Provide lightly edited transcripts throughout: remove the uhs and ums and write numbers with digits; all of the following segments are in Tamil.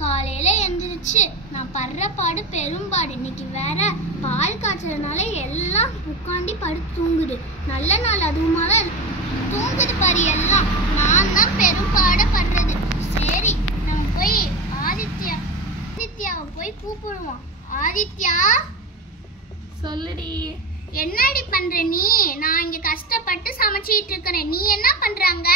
காலையில எந்திரிச்சு நான் படுற பாடு பெரும்பாடு. இன்னைக்கு வேற பால் காய்ச்சறதுனால எல்லாம் உட்காண்டி படுத்து தூங்குது. நல்ல நாள் அதுவுமா தான் தூங்குது பாரு எல்லாம். நான் தான் பெரும்பாட படுறது. சரி நம்ம போய் ஆதித்யாவை போய் கூப்பிடுவோம். ஆதித்யா, சொல்லுடி. என்னடி பண்ற நீ? நான் இங்க கஷ்டப்பட்டு சமைச்சிட்டு இருக்கிறேன். நீ என்ன பண்றாங்க?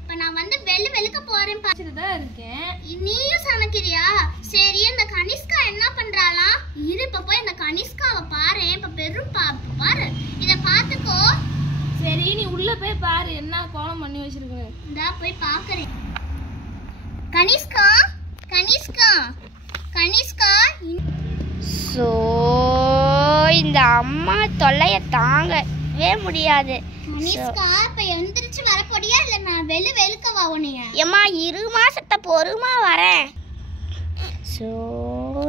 இப்ப நான் வந்து வெளுக்க போறேன். பார்த்துதான் இருக்கேன். நீயும் சமைக்கிறியா? சரி, இந்த கனிஷ்கா என்ன பண்றாளாம்? இரு, இப்ப போய் இந்த கனிஷ்காவை பாரு. இப்ப பாரு, இத பாத்துக்கோ. சரி, நீ உள்ள போய் பாரு என்ன கோலம் பண்ணி வச்சிருக்க. இந்தா போய் பாக்குறேன். கனிஷ்கா, கனிஷ்கா, கனிஷ்கா. சோ இந்த அம்மா தொல்லைய தாங்கவே முடியாது. கனிஷ்கா, இப்ப எந்திரிச்சு வர போறியா இல்ல நான் வெளுக்கவா உன்னைய? ஏமா 2 மாசத்தை பொறுமா வரேன். ஸோ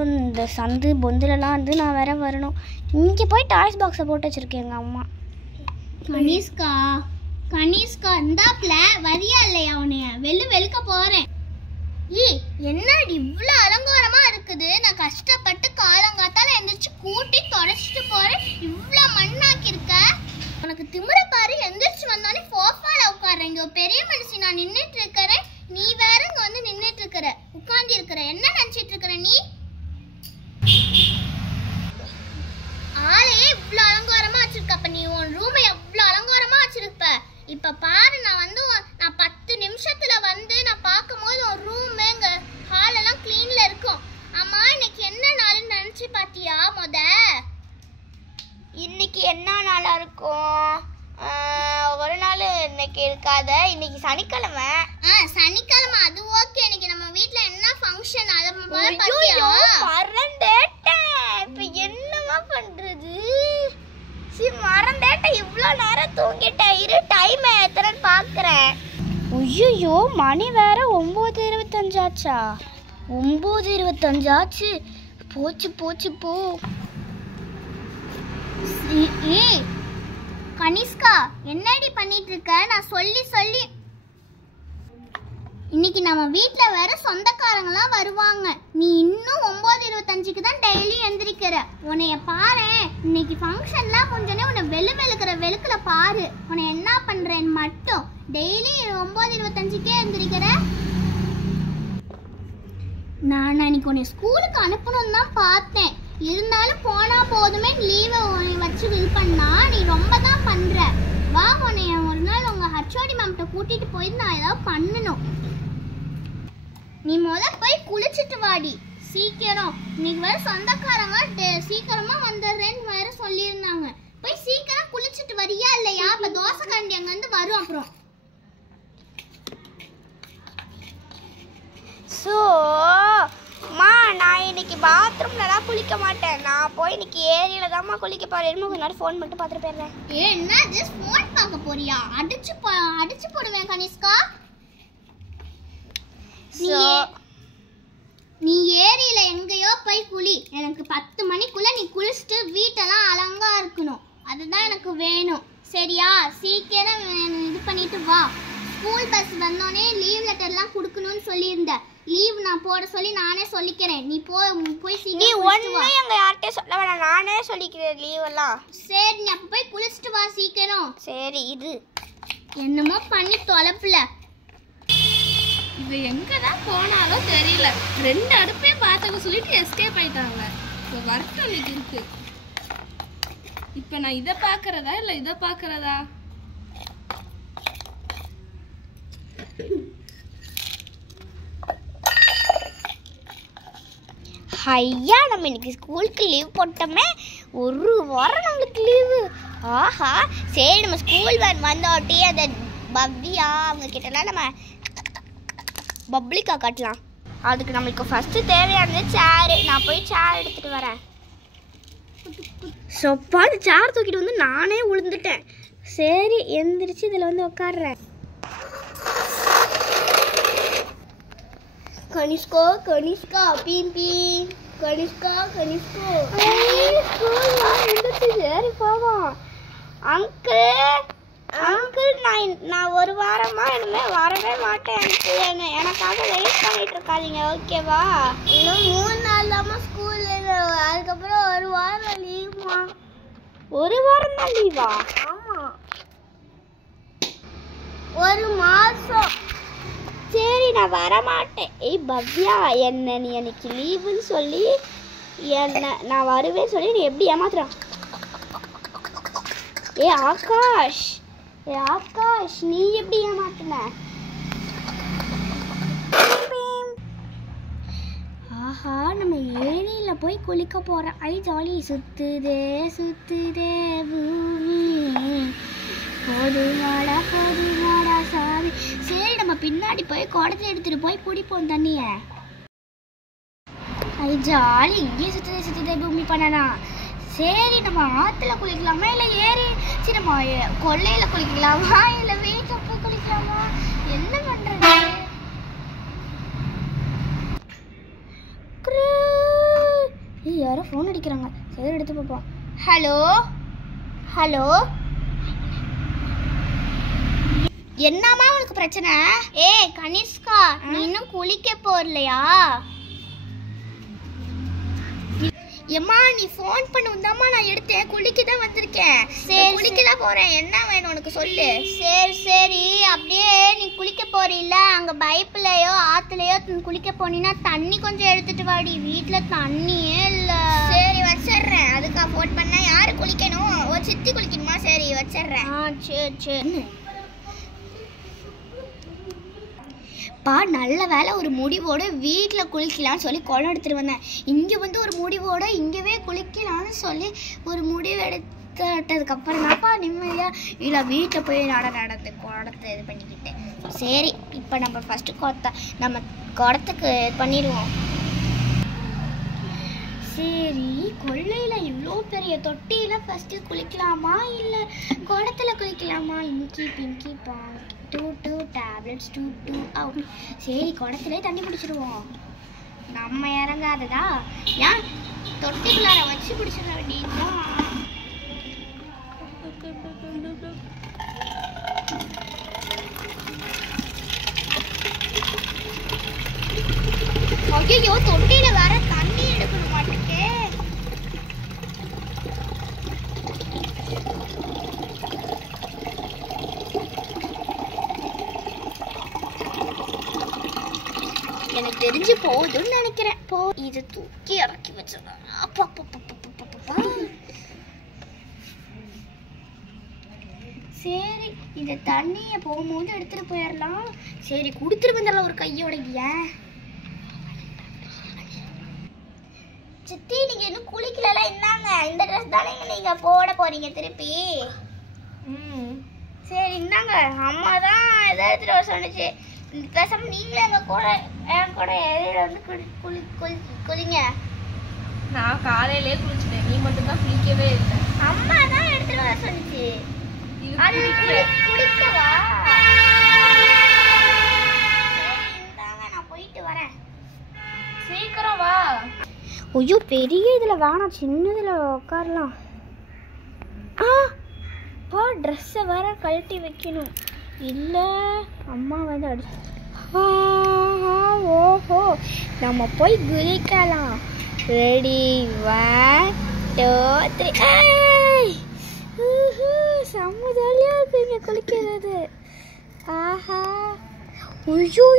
இந்த சந்து பொந்துலலாம் வந்து நான் வேற வரணும். இங்கே போய் டாய்ஸ் பாக்ஸை போட்டு வச்சிருக்கேன் எங்கள் அம்மா. கனிஷ்கா, கனிஷ்கா, இந்தாப்ல வரியா இல்லையா உன்னைய? வெளுக்க போறேன். என்னடி இவ்வளோ அலங்கோலமா இருக்குது? நான் கஷ்டப்பட்டு காலங்காத்தால எந்திரிச்சு கூட்டி தொடச்சிட்டு போறேன். இவ்வளோ மண்ணாக்கி இருக்க. உனக்கு திமிர பாரு. எந்திரிச்சு வந்தானே சோஃபால உட்கார்றேன். இங்க பெரிய மனுஷி நான் நின்றுட்டு இருக்கிறேன். நீ வேற இங்க வந்து நின்றுட்டு இருக்கிற, உட்கார்ந்து இருக்கிற. என்ன நினைச்சிட்டு இருக்கிற நீ? ஆளையே இவ்வளோ அலங்காரமா வச்சிருக்க. அப்ப நீ உன் ரூமை எவ்வளோ அலங்காரமா வச்சிருப்ப. இப்ப பாரு, நான் 10 நிமிஷத்துல வந்து நான் பார்க்கும்போது ஒரு ரூம் எங்க ஹால் எல்லாம் கிளீன்ல இருக்கும். ஆமா, இன்னைக்கு என்ன நாள்னு நினைச்சு பாத்தியா? இன்னைக்கு என்ன நாளா இருக்கும்? ஒரு நாள் இன்னைக்கு இருக்காத. இன்னைக்கு சனிக்கிழமை. சனிக்கிழமை, அது ஓகே. இன்னைக்கு நம்ம வீட்ல என்ன ஃபங்க்ஷன்? அத பாத்தியா? மறந்துட்டேன். இப்ப என்னமா பண்றது? மறந்துட்டேன். இவ்வளோ நேரம் தூங்கிட்டேன். இரு, டைம் எத்தனைன்னு பாக்குறேன். ஐயோ, மணி வேற 9:25 ஆச்சா? 9:25 ஆச்சு. போச்சு போ. கனிஷ்கா, என்னடி பண்ணிட்டு இருக்க? நான் சொல்லி இன்னைக்கு நம்ம வீட்ல வேற சொந்தக்காரங்களாம் வருவாங்க. நீ இன்னும் 9:25க்கு தான் டெய்லி எந்திரிக்கிற. உன்னைய பாரு, இன்னைக்கு ஃபங்க்ஷன்லாம் முடிஞ்சோடனே உன்னை வெளுக்கல பாரு. உன்னை என்ன பண்றேன்னு மட்டும். டெய்லி 9:25க்கே எந்திரிக்கிற. நான் இன்னைக்கு உன்னை ஸ்கூலுக்கு அனுப்பணும்னு தான் பார்த்தேன். இருந்தாலும் போனா போதுமே லீவை வச்சு வில் பண்ணா நீ ரொம்ப தான் பண்ற. வா, உன்னைய ஒரு நாள் உங்க ஹச்ஓடி மேம்கிட்ட கூட்டிட்டு போய் நான் ஏதாவது பண்ணணும். நீ போய் குளிச்சுட்டு வாடி சீக்கிரம். இன்னைக்கு வேற சொந்தக்காரங்க சீக்கிரமா வந்துடுறேன்னு வேற சொல்லியிருந்தாங்க. போய் சீக்கிரம் குளிச்சுட்டு வரியா இல்லையா? அப்ப தோசை கண்டி அங்க இருந்து வரும். அப்புறம் நான் இன்னைக்கு பாத்ரூம்லலாம் குளிக்க மாட்டேன். நான் போய் இன்னைக்கு ஏரியில தான்மா குளிக்க போறேன். கொஞ்ச நேரம் ஃபோன் மட்டும் பார்த்துட்டு போயிடுறேன். என்ன ஜஸ்ட் ஃபோன் பார்க்க போறியா? அடிச்சு போடுவேன் கனிஷ்கா. நீ ஏரியில எங்கேயோ போய் குளி. எனக்கு 10 மணிக்குள்ள நீ குளிச்சுட்டு வீட்டெல்லாம் அலங்கா இருக்கணும். அதுதான் எனக்கு வேணும். சரியா? சீக்கிரம் இது பண்ணிட்டு வா. ஸ்கூல் பஸ் வந்தோடனே லீவ் லெட்டர்லாம் கொடுக்கணும்னு சொல்லியிருந்தேன். லீவ் நான் போட சொல்லி நானே சொல்லிக்கிறேன். நீ போய் சீக்கிரம். நீ ஒண்ணே எங்க யார்கிட்டயும் சொல்ல வேணாம், நானே சொல்லிக்கிறேன் லீவ் எல்லாம். சரி, நீ அப்ப போய் குளிச்சுட்டு வா சீக்கிரம். சரி, இது என்னமோ பண்ணி தொலைப்புல. இவ எங்கதான் போனாலோ தெரியல. 2 அடுப்பையும் பார்த்துக்க சொல்லிட்டு எஸ்கேப் ஆயிட்டாங்க. இப்போ வருத்தம் இருக்கு. இப்போ நான் இதை பார்க்கறதா இல்ல இதை பார்க்கறதா? ஐயா, நம்ம இன்னைக்கு ஸ்கூலுக்கு லீவ் போட்டோமே. 1 வாரம் நம்மளுக்கு லீவு. ஆஹா, சரி, நம்ம ஸ்கூல் வந்தோட்டி அதை பவ்யா அவங்க கிட்டலாம் நம்ம பப்ளிக்கா காட்டலாம். அதுக்கு நம்மளுக்கு ஃபர்ஸ்ட் தேவையானது சேரு. நான் போய் சேர் எடுத்துட்டு வரேன். சொப்பான்னு சேர் தூக்கிட்டு வந்து நானே விழுந்துட்டேன். சரி, எந்திரிச்சு இதில் வந்து உட்காடுறேன். கனிஷ்கா பீம்பி. கனிஷ்கா. சரி, போவோம். அங்கிள், அங்கிள் நான் ஒரு வாரமா இனிமே வரவே மாட்டேன் அங்கிள். எனக்காக வெயிட் பண்ணிட்டு இருக்காதீங்க ஓகேவா? இன்னும் 3 நாள் தான் ஸ்கூல்ல, அதுக்கப்புறம் ஒரு வாரம் லீவுமா. ஒரு வாரம் தான் லீவா? ஆமா, ஒரு மாசம். சரி நான் வரமாட்டேன். ஏய் பவ்யா, என்ன நீ எனக்கு லீவுன்னு சொல்லி என்ன நான் வருவேன்னு சொல்லி நீ எப்படி ஏமாத்துறான்? ஏ ஆகாஷ், நீ எப்படி ஏமாத்துன? ஆஹா, நம்ம ஏரியில போய் குளிக்க போறோம். ஐ ஜாலி. சுத்துதே பூமி, போதுமாடா சாமி. சரி நம்ம பின்னாடி போய் குடத்தை எடுத்துட்டு போய் குடிப்போம் தண்ணிய. ஐ ஜாலி. இங்கே சுத்துதே பூமி பண்ணலாம். சரி நம்ம ஆத்துல குளிக்கலாமா இல்லை ஏரி சரி நம்ம கொள்ளையில குளிக்கலாமா இல்லை வீட்டில் போய் குளிக்கலாமா? என்ன பண்றது? யாரோ ஃபோன் அடிக்கிறாங்க. சரி எடுத்து பார்ப்போம். ஹலோ, என்னம்மா உனக்கு பிரச்சனை? கனிஷ்கா, நீ இன்னும் குளிக்க போறலையா? எம்மா நீ ஃபோன் பண்ணுதாம்மா நான் எடுத்தேன். குளிக்க தான் வந்திருக்கேன். சரி குளிக்க தான் போறேன். என்ன வேணும் உனக்கு சொல்லு. சரி அப்படியே நீ குளிக்க போறீல்ல, அங்க பைப்லயோ ஆத்துலயோ குளிக்க போனீன்னா தண்ணி கொஞ்சம் எடுத்துட்டு வாடி. வீட்டுல தண்ணியே இல்ல. சரி வச்சிடுறேன். அதுக்கா ஃபோன் பண்ணா யாரு குளிக்கணும்? ஒரு சித்தி குளிக்கணுமா? சரி வச்சிடுறேன். சரி. பா நல்ல வேலை ஒரு முடிவோட வீட்டில் குளிக்கலான்னு சொல்லி குளம் எடுத்துகிட்டு வந்தேன். இங்கே வந்து ஒரு முடிவோட இங்கேவே குளிக்கலான்னு சொல்லி ஒரு முடிவு எடுத்துட்டதுக்கப்புறம் தான்ப்பா நிம்மதியாக இல்லை வீட்டில் போய் நடந்து குடத்தை இது பண்ணிக்கிட்டேன். சரி இப்போ நம்ம ஃபஸ்ட்டு நம்ம குடத்துக்கு பண்ணிடுவோம். சரி கொள்ளையில் இவ்வளோ பெரிய தொட்டியில் ஃபஸ்ட்டு குளிக்கலாமா இல்லை குடத்தில் குளிக்கலாமா? இங்கி பாங்க 2 tablets 2 out. சரி குடத்திலே தண்ணி பிடிச்சிருவோம். நம்ம இறங்காததா ஏன் தொட்டிக்குள்ளார வச்சு பிடிச்சிட வேண்டியதுதான். ஐயோ தொட்டியில வேற தண்ணி எடுக்கணும் மாட்டேக்கே. எனக்கு தெரிஞ்சு போதும்னு நினைக்கிறேன். இது தூக்கி இறக்கி வச்சிடலாம். சரி இந்த தண்ணியை போகும்போது எடுத்துட்டு போயிடலாம். சரி கொடுத்துட்டு வந்துடலாம் ஒரு கையோட. ஏன் சித்தி நீங்க இன்னும் குளிக்கல? என்னங்க இந்த ட்ரெஸ் தானே நீங்க போட போறீங்க திருப்பி? சரி இந்தாங்க, அம்மா தான் எதை எடுத்துட்டு வர சொன்னிச்சு. பேசாம நீங்களே எங்க கூட என் கூட ஏரியில வந்து குளிங்க. நான் காலையிலே குளிச்சிட்டேன், நீ மட்டும் தான் குளிக்கவே இல்லை. அம்மா தான் எடுத்துட்டு வர சொன்னிச்சு. அது குளிக்கவா? நான் போயிட்டு வரேன். சீக்கிரம் வா. ஐயோ பெரிய இதுல வேணாம், சின்னதுல உட்காரலாம். ட்ரெஸ்ஸை வேற கழட்டி வைக்கணும். இல்லை அம்மா வந்து அடிச்சு. ஓஹோ நம்ம போய் குளிக்கலாம். ரெடி 1 2 3. செம்ம ஜாலியாக இருக்குங்க குளிக்கிறது. ஆஹா ஐயோ.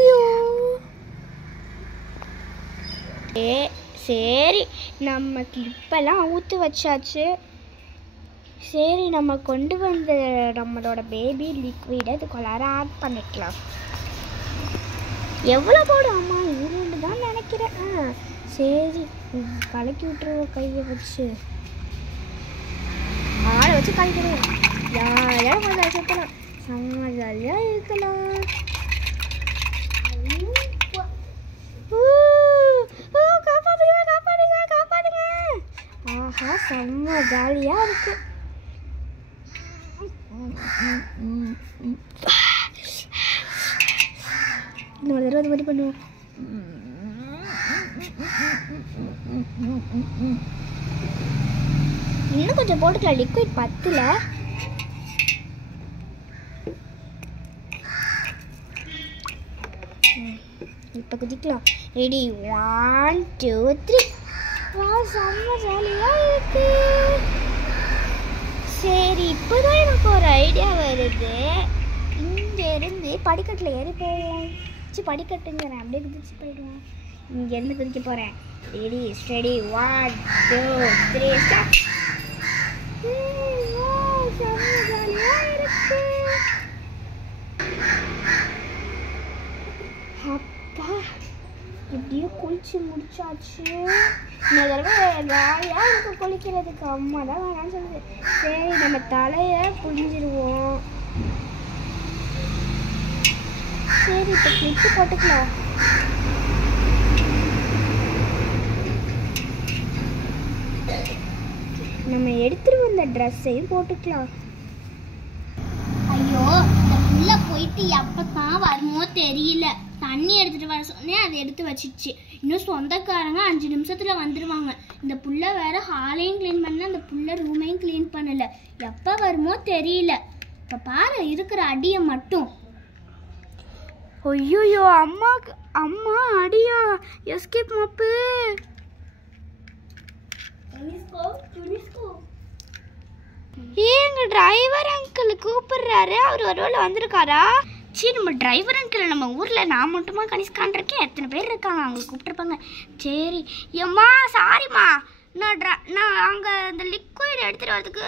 சரி நம்ம கிளிப்பெல்லாம் ஊற்றி வச்சாச்சு. சரி நம்ம கொண்டு வந்த நம்மளோட பேபி லிக்விடை இதுக்குள்ளார ஆட் பண்ணிக்கலாம். எவ்வளோ போடும்? அம்மா 2 தான் நினைக்கிறேன். சரி கலக்கி விட்டுருவோம். கையை வச்சு ஆளை வச்சு கலக்கிடுவோம். ஜாலியாக கொஞ்சம் சுற்றலாம். செம்ம ஜாலியாக இருக்கலாம். காப்பாத்துங்க. ஆஹா செம்ம ஜாலியாக இருக்கு. இன்னொரு தடவை அது மாதிரி பண்ணுவோம். இன்னும் கொஞ்சம் போட்டுக்கலாம். லிக்விட் பத்தல. இப்போ குதிக்கலாம். ரெடி 1 2 3. வா செம்ம ஜாலியாக இருக்கு. சரி இப்போதான் எனக்கு ஒரு ஐடியா வருது. இங்கேருந்து படிக்கட்டில் ஏறி போவோம். படிக்கட்டுங்கிறேன், அப்படியே குதிச்சு போயிடுவோம். இங்கேருந்து குதிக்க போகிறேன். Ready study 1 2 3 start. செம்ம ஜாலியாக இருக்கு. அப்பா எப்படியோ குளிச்சு முடிச்சாச்சு. இந்த தடவை ஜாலியாக இருக்கு குளிக்கிறதுக்கு. அம்மா தான் வேணான்னு சொல்லுது. சரி நம்ம தலையை புழிஞ்சிருவோம். சரி இப்போ கிளிப்பு போட்டுக்கலாம். நம்ம எடுத்துட்டு வந்த ட்ரெஸ்ஸையும் போட்டுக்கலாம். ஐயோ இந்த புள்ள போயிட்டு எப்பதான் வருமோ தெரியல. தண்ணி எடுத்துட்டு வர சொன்னேன், அதை எடுத்து வச்சிடுச்சு. இன்னும் சொந்தக்காரங்க 5 நிமிஷத்துல வந்துடுவாங்க. இந்த புள்ள வேற ஹாலையும் க்ளீன் பண்ணல, அந்த புள்ள ரூமையும் க்ளீன் பண்ணல. எப்போ வருமோ தெரியல. இப்போ பாரு இருக்கிற அடியை மட்டும். ஐயோ அம்மா அடியா. எஸ்கேப் மாப்பு. எங்க டிரைவர் அங்கிள் கூப்பிடுறாரு. அவர் ஒருவேளை வந்திருக்காரா? சரி நம்ம டிரைவர் அங்கிள் நம்ம ஊரில் நான் மட்டுமா கனிஷ்கான் இருக்கேன். எத்தனை பேர் இருக்காங்க, அவங்க கூப்பிட்டுருப்பாங்க. சரி ஏம்மா சாரிம்மா, நான் அங்கே இந்த லிக்விட் எடுத்துகிட்டு வரதுக்கு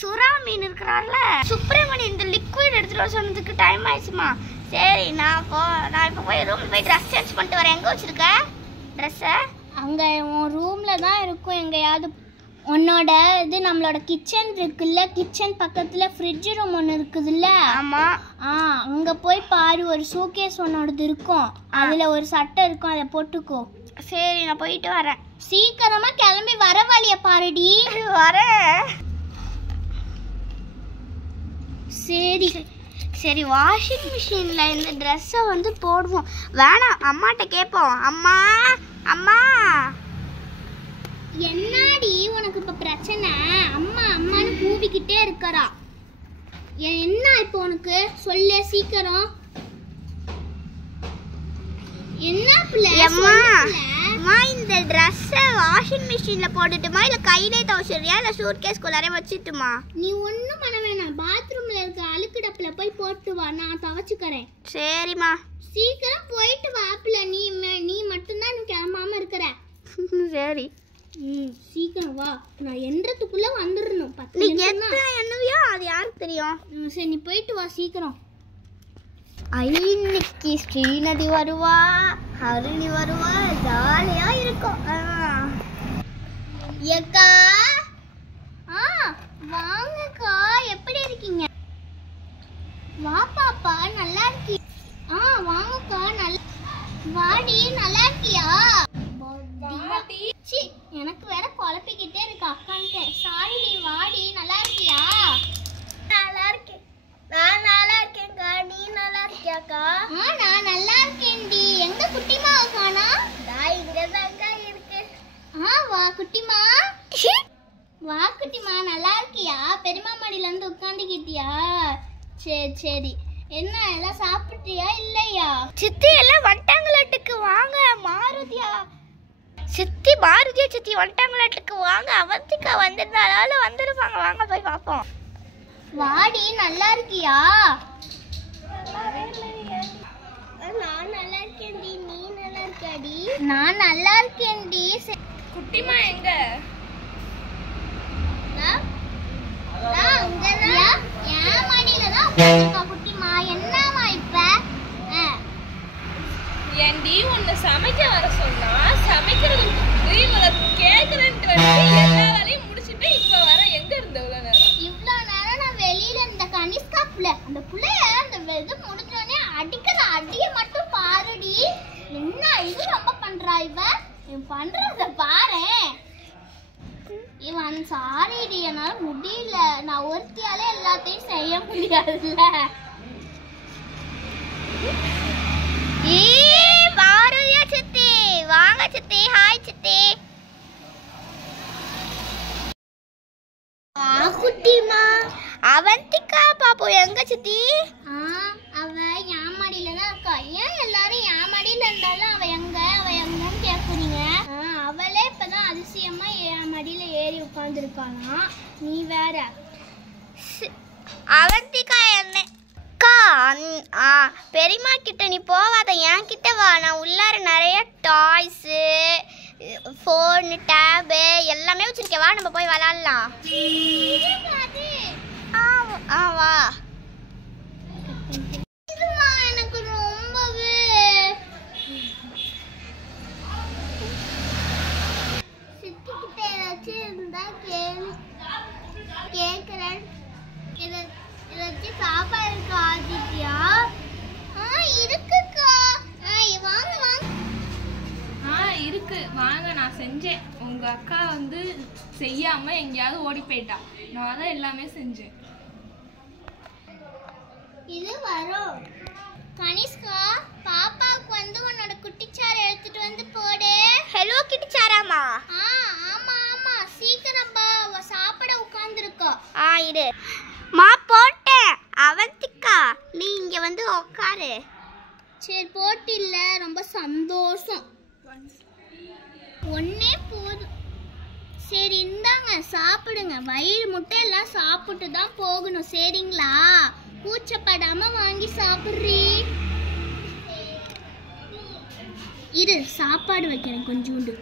சுறா மீன் இருக்கிறார்ல சுப்பிரமணி, இந்த லிக்விட் எடுத்துகிட்டு வர சொன்னதுக்கு டைம் ஆயிடுச்சுமா. சரி நான் இப்போ போய் ரூமில் போய் ட்ரெஸ் சேஞ்ச் பண்ணிட்டு வரேன். எங்கே வச்சுருக்க ட்ரெஸ்ஸை? அங்கே உன் ரூமில் தான் இருக்கும் எங்கேயாவது. உன்னோட இது நம்மளோட கிச்சன் இருக்குல்ல, கிச்சன் பக்கத்தில் ஃப்ரிட்ஜ் ரூம் ஒன்று இருக்குதுல்ல. ஆமாம். அங்கே போய் பாரு, ஒரு சூக்கேஸ் ஒன்னோடது இருக்கும். அதில் ஒரு சட்டை இருக்கும், அதை போட்டுக்கோ. சரி நான் போயிட்டு வரேன். சீக்கிரமாக கிளம்பி வர வழியை பாருடி. வரேன். சரி சரி வாஷிங் மிஷினில் இந்த ட்ரெஸ்ஸை வந்து போடுவோம். வேணாம் அம்மாட்ட கேட்போம். அம்மா அம்மா. என்னடி உனக்கு இப்போ பிரச்சனை? அம்மா அம்மான்னு கூவிக்கிட்டே இருக்கறா. என்ன இப்போ உனக்கு சொல்ல சீக்கிரம். என்ன பிள்ளை? அம்மா அம்மா இந்த ட்ரெஸ்ஸை வாஷிங் மிஷினில் போட்டுட்டுமா, இல்லை கையிலே துவைச்சிடுறியா, இல்லை சூட்கேஸ்குள்ளாரே வச்சுட்டுமா? நீ ஒன்றும் பண்ண வேணாம், பாத்ரூமில் இருக்க அழுக்கு டப்பில் போய் போட்டு வா, நான் துவைச்சிக்கிறேன். சரிம்மா. சீக்கிரம் போயிட்டு வாப்பில. நீ மட்டும்தான் நீ கிளம்பாம இருக்கிற. சரி சீக்கிரம் வா, நான் என்றதுக்குள்ள வந்துடணும். 10 நீ நிமிஷம் தான். என்னவியோ அது யாருக்கு தெரியும். சரி நீ போயிட்டு வா சீக்கிரம். இன்னைக்கு ஸ்ரீநதி வருவா, ஹரிணி வருவா, ஜாலியா இருக்கும். ஏக்கா வாங்கக்கா, எப்படி இருக்கீங்க? வா பாப்பா, நல்லா இருக்கி. வாங்கக்கா, நல்லா வாடி. நல்லா இருக்கியா? எனக்கு வேற குழப்பிக்கிட்டே இருக்கு அக்கான்ட்டு. சாரி வாடி. நல்லா இருக்கியா? நல்லா இருக்கேன். நான் நல்லா இருக்கேன்க்கா. நீ நல்லா இருக்கியாக்கா? நான் நல்லா இருக்கேன்டி. எங்க குட்டிமா காணா? இங்கதான்க்கா இருக்கு. வா குட்டிமா. வா குட்டிமா, நல்லா இருக்கியா? பெரியம்மா மடியில இருந்து உட்காந்துக்கிட்டியா? சரி சரி. என்ன எல்லாம் சாப்பிட்டியா இல்லையா? சித்தி எல்லாம் வந்துட்டாங்களாட்டுக்கு. வாங்க மாருதியா சித்தி, மாருதியா சித்தி வந்துட்டாங்களாட்டுக்கு. வாங்க அவந்திக்கா வந்திருந்தாலும் வந்துருப்பாங்க. வாங்க போய் பார்ப்போம். வாடி. நல்லா இருக்கியா? நான் நல்லா இருக்கேன்டி. நீ நல்லா இருக்கியாடி? நான் நல்லா இருக்கேன்டி. குட்டிமா எங்க? என் மடியில தான் உட்காந்துருக்கா குட்டிமா. என்னவா இப்ப? ஏண்டி உன்னை சமைக்க வர சொன்னா சமைக்கிறது கேக்குறேன்ட்டு எல்லா வேலையும் முடிச்சுட்டு இப்ப வர. எங்க இருந்த இவ்வளவு நேரம்? இவ்வளவு நேரம் நான் வெளியில இந்த கனிஷ்கா புள்ள, அந்த புள்ளைய அந்த இது முடிஞ்சோடனே அடிக்கிற அடிய மட்டும் பாருடி. என்ன இது ரொம்ப பண்றா இவன் பண்றத பாரு. இவன் சாரிடி, என்னால முடியல. நான் ஒருத்தியாலே எல்லாத்தையும் செய்ய முடியாதுல்ல. மாருதியா சித்தி வாங்க சித்தி. ஹாய் சித்தி. குட்டிமா அவந்திக்கா பாப்போ எங்க சித்தி? அவ என் மடியில தான் இருக்கா. ஏன் எல்லாரும் என் மடியில இருந்தாலும் உட்காந்துருக்கானா நீ வேற. அவந்திகா என்னக்கா பெரியம்மா கிட்ட நீ போவாத, என் கிட்ட வா. நான் உள்ளார நிறைய டாய்ஸு, ஃபோனு, டேபு எல்லாமே வச்சிருக்கேன். வா நம்ம போய் விளாட்லாம். வா. எனக்கு ரொம்பவே சித்திக்கிட்ட ஏதாச்சும் இருந்தா கேக்குறேன். ஏதாச்சும் சாப்பாடு இருக்கு ஆதித்யா? இருக்குக்கா. வாங்க வாங்க. இருக்கு வாங்க. நான் செஞ்சேன். உங்க அக்கா வந்து செய்யாம எங்கேயாவது ஓடி போயிட்டா. நான் தான் எல்லாமே செஞ்சேன். இது வரும். கனிஷ்கா, பாப்பாவுக்கு வந்து உன்னோட குட்டிச்சாறு எடுத்துட்டு வந்து போடு. ஹலோ கிட்டிச்சாராமா? ஆமா ஆமா, சீக்கிரம் பா, சாப்பிட உட்கார்ந்துருக்கோம். இரு மா, போட்டேன். அவந்திகா நீ இங்க வந்து உட்காரு. சரி போட்டு இல்ல, ரொம்ப சந்தோஷம். ஒன்னே போதும். சரி இந்தாங்க சாப்பிடுங்க. வயிறு முட்டை எல்லாம் சாப்பிட்டு தான் போகணும், சரிங்களா? கூச்சப்படாம வாங்கி சாப்பிடுறீ. இரு சாப்பாடு வைக்கிறேன் கொஞ்சோண்டு.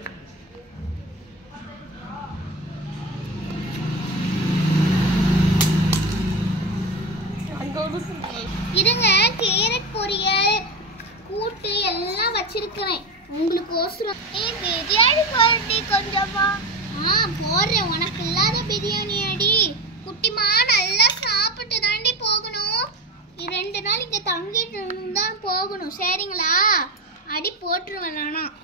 இருங்க, கேரட் பொரியல், கூட்டு எல்லாம் வச்சிருக்கிறேன் உங்களுக்கு ஓசரம். பிரியாணி போட்டி கொஞ்சமா. போடுறேன். உனக்கு இல்லாத பிரியாணி அடி. குட்டிமா நல்லா சாப்பிட்டு தாண்டி போகணும். 2 நாள் இங்க தங்கிட்டு தான் போகணும், சரிங்களா? அடி போட்டுருவேன். வேணாம்,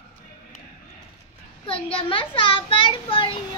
கொஞ்சமா சாப்பாடு போடுங்க.